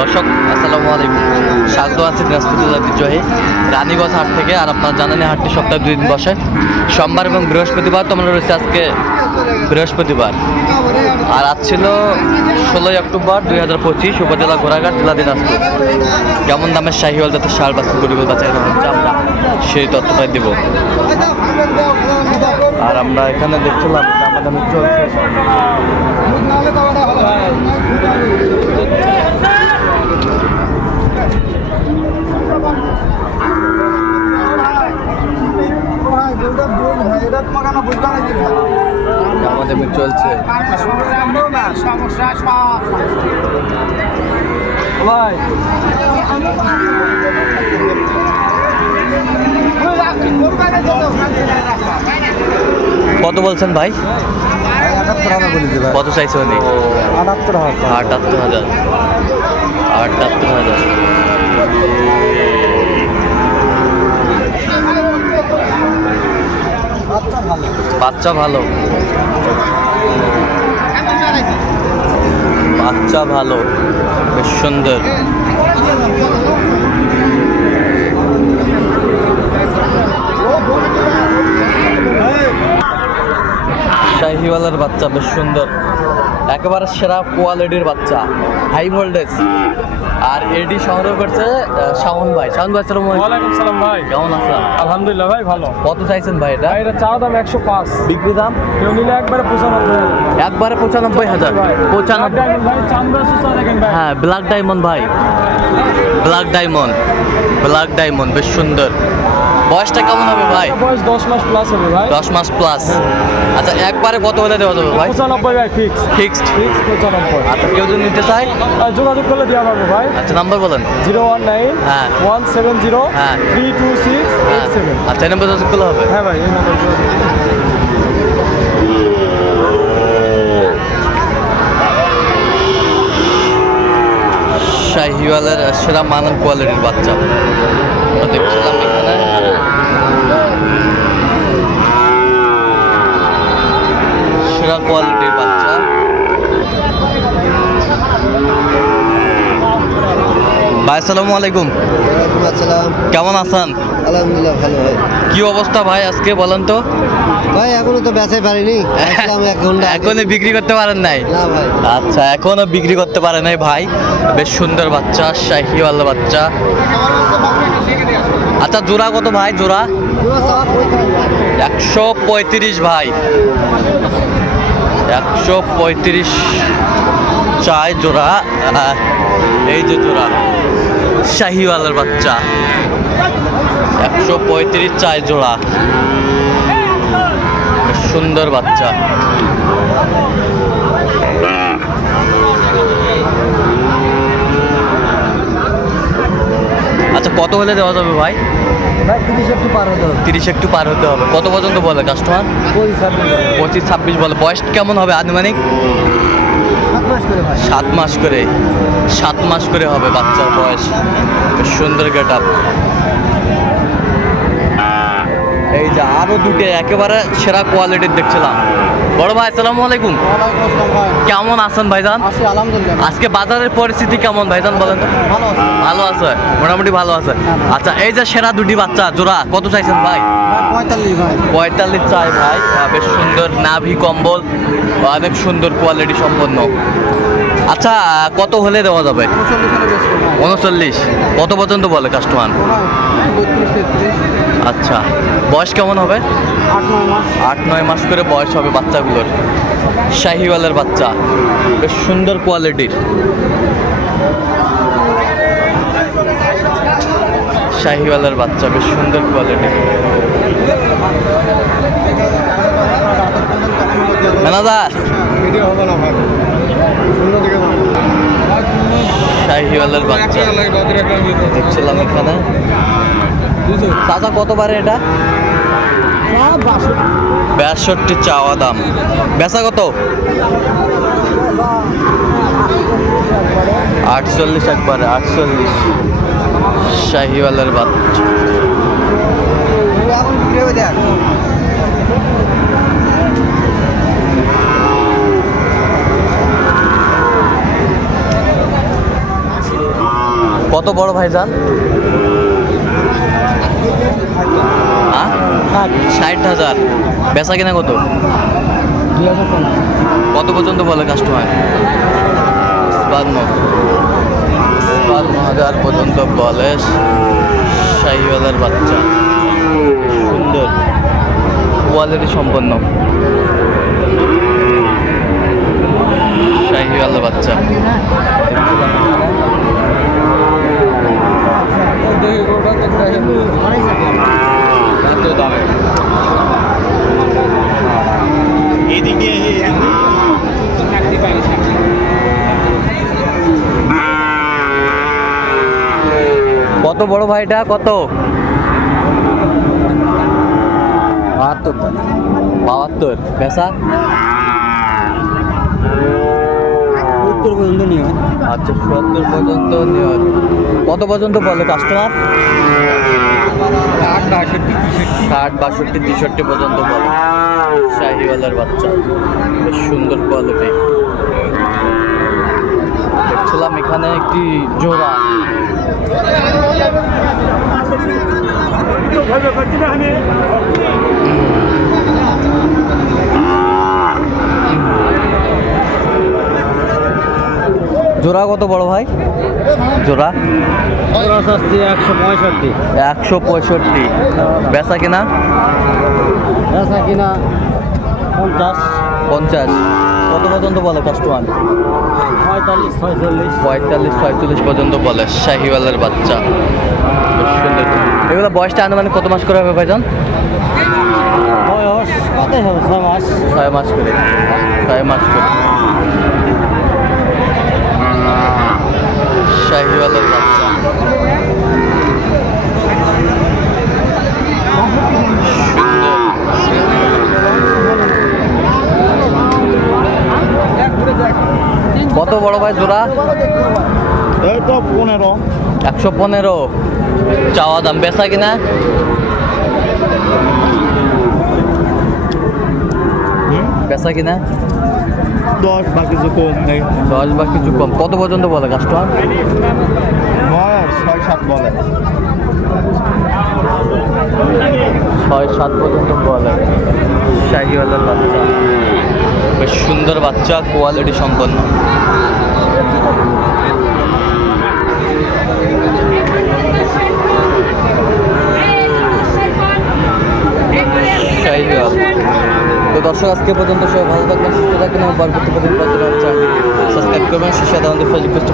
দর্শক, আসসালামু আলাইকুম। স্বাগত আছে দিনাজপুর জেলার রানীগঞ্জ হাট থেকে আর আপনার জানেন হাটটি সপ্তাহে দুই দিন বসে। সোমবার এবং বৃহস্পতিবার তো আমরা রয়েছে আজকে বৃহস্পতিবার। আর আজ ছিল ষোলোই অক্টোবর দুই হাজার পঁচিশ, উপজেলা ঘোড়াঘাট জেলা দিনাজপুর। কেমন দামের শাহিওয়াল যাতে সার বাস্তব গরিবল বাচ্চা হচ্ছে আমরা সেই তথ্যটাই দেব। আর আমরা এখানে দেখছিলাম দামাদামি চলছে দামাদামি চলছে ভাই। কত বলছেন ভাই? কত চাইছে উনি? আটাত্তর হাজার। আটাত্তর হাজার। আটাত্তর হাজার বাচ্চা ভালো। বাচ্চা ভালো। বেশ সুন্দর। শাহিওয়ালার বাচ্চা বেশ সুন্দর। একেবারে সেরা কোয়ালিটির বাচ্চা হাই ভোল্টেজ আর এডি সংগ্রহ করছে শাওন ভাই। শাওন ভাই সালাম ওয়ালাইকুম সালাম ভাই। কেমন আছেন? আলহামদুলিল্লাহ ভাই ভালো। কত চাইছেন ভাই এটা? এটা চা দাম একশো পাঁচ। বিক্রি দাম? কেউ নিলে একবারে পঁচানব্বই একবারে পঁচানব্বই হাজার। পঁচানব্বই। হ্যাঁ ব্ল্যাক ডায়মন্ড ভাই। ব্ল্যাক ডায়মন্ড ব্ল্যাক ডায়মন্ড বেশ সুন্দর। বয়সটা কেমন হবে ভাই? বয়স দশ মাস প্লাস হবে ভাই। দশ মাস প্লাস আচ্ছা একবারে কত হলে দেওয়া যাবে ভাই? পঁচানব্বই ভাই ফিক্স ফিক্সড ফিক্স পঁচানব্বই। আচ্ছা কেউ যদি নিতে চায়? যোগাযোগ করলে দেওয়া পারব ভাই। আচ্ছা নাম্বার বলেন। জিরো ওয়ান নাইন হ্যাঁ। ওয়ান সেভেন জিরো হ্যাঁ। থ্রি টু সিক্স হ্যাঁ। সেভেন। আচ্ছা এই নাম্বার যোগাযোগ করলে হবে? হ্যাঁ ভাই এই নাম্বার। শাহিওয়ালের সেরা মানের কোয়ালিটির বাচ্চা। দেখছিলাম এখানে। সেরা কোয়ালিটির বাচ্চা। ভাই আসসালামু আলাইকুম। কেমন আছেন? আলহামদুলিল্লাহ ভালো ভাই কি অবস্থা ভাই আজকে বলেন তো? ভাই এখনও তো বেচাই পারিনি। এখনও বিক্রি করতে পারেন নাই? না ভাই। আচ্ছা এখনও বিক্রি করতে পারে নাই ভাই। বেশ সুন্দর বাচ্চা শাহিওয়াল বাচ্চা। আচ্ছা জোড়া কত ভাই জোড়া? একশো পঁয়ত্রিশ ভাই। একশো পঁয়ত্রিশ চাই জোড়া। আহ, এই যে জোড়া। শাহিওয়ালের বাচ্চা। একশো পঁয়ত্রিশ চাই জোড়া। সুন্দর বাচ্চা। আচ্ছা কত হলে দেওয়া যাবে ভাই? তিরিশ একটু পার হতে হবে। তিরিশ একটু পার হতে হবে। কত পর্যন্ত বলে কাস্টমার পঁচিশ ছাব্বিশ বলে। বয়স কেমন হবে আনুমানিক? করে সাত মাস করে সাত মাস করে হবে বাচ্চার বয়স। সুন্দর গেট আপ। এই যে আরও দুটো একেবারে সেরা কোয়ালিটির দেখছিলাম। বড় ভাই আসসালামু আলাইকুম। কেমন আছেন ভাইজান? আজকে বাজারের পরিস্থিতি কেমন ভাইজান বলেন তো? ভালো আছে। মোটামুটি ভালো আছে। আচ্ছা এই যে সেরা দুটি বাচ্চা জোড়া কত চাইছেন ভাই? ভাই পঁয়তাল্লিশ চাই ভাই। বেশ সুন্দর নাভি কম্বল অনেক সুন্দর কোয়ালিটি সম্পন্ন। আচ্ছা কত হলে দেওয়া যাবে? উনচল্লিশ। কত পর্যন্ত বলে কাস্টমার আচ্ছা বয়স কেমন হবে? আট, নয় মাস করে বয়স হবে বাচ্চাগুলোর। শাহিওয়ালের বাচ্চা। বেশ সুন্দর কোয়ালিটির শাহিওয়ালের বাচ্চা, বেশ সুন্দর কোয়ালিটির ম্যানেজার! ভিডিও হবে না শাহিওয়ালের বাচ্চা। দেখছিলাম এখানে। চাচা কত পারে এটা? বাষট্টি চাওয়া দাম। বেচা কত? আটচল্লিশ একবারে, আটচল্লিশ। শাহিওয়ালের বাচ্চা। কত বড় ভাইজান? হ্যাঁ ষাট হাজার। বেচা কিনা কত? কত পর্যন্ত বলে কাস্টমার বান্ন হাজার পর্যন্ত বলে শাহিওয়ালার বাচ্চা। সুন্দর। কোয়ালিটি সম্পন্ন। শাহিওয়াল বাচ্চা এত দামে কত বড় ভাইটা কত? বাহাত্তর বাহাত্তর। পেশা উত্তর পর্যন্ত নিয়ে আচ্ছা সত্তর পর্যন্ত নিয়ত কত পর্যন্ত বলে কাস্টমার ষাট বাষট্টি তেষট্টি। পর্যন্ত বলে। শাহিওয়ালার বাচ্চা। বেশ সুন্দর কোয়ালিটি দেখছিলাম এখানে একটি জোড়া। জোড়া কত বড় ভাই? জোড়া? একশো পঁয়ষট্টি। একশো পঁয়ষট্টি। বেচা কিনা? বেচা কিনা পঞ্চাশ। পঞ্চাশ। কত পর্যন্ত বলে কাস্টমার পঁয়তাল্লিশ ছয়চল্লিশ। পঁয়তাল্লিশ ছয়চল্লিশ পর্যন্ত বলে শাহিওয়ালের বাচ্চা। সুন্দর। এগুলো বয়সটা আনুমানিক কত মাস করে হবে ভাইজান? বয়স কত হবে? ছয় মাস। ছয় মাস করে। ছয় মাস করে। শাহিওয়ালের বাচ্চা সুন্দর। কত বড় ভাই জোড়া তো পনেরো। একশো পনেরো। চাওয়া দাম বেচা কিনা? বেচা কিনা? দশ বা কিছু কম নেই। দশ বা কিছু কম। কত পর্যন্ত বলে কাস্টমার বয়স ছয় সাত বলে। ছয় সাত পর্যন্ত বলে। শাহিওয়ালার বাচ্চা। বেশ সুন্দর বাচ্চা কোয়ালিটি সম্পন্ন শাহিওয়াল তো দর্শক আজকে পর্যন্ত সবাই ভালো থাকবেন, সুস্থ থাকবেন এবং পরবর্তী পর্যন্ত সাবস্ক্রাইব করবেন আমাদের ফেসবুক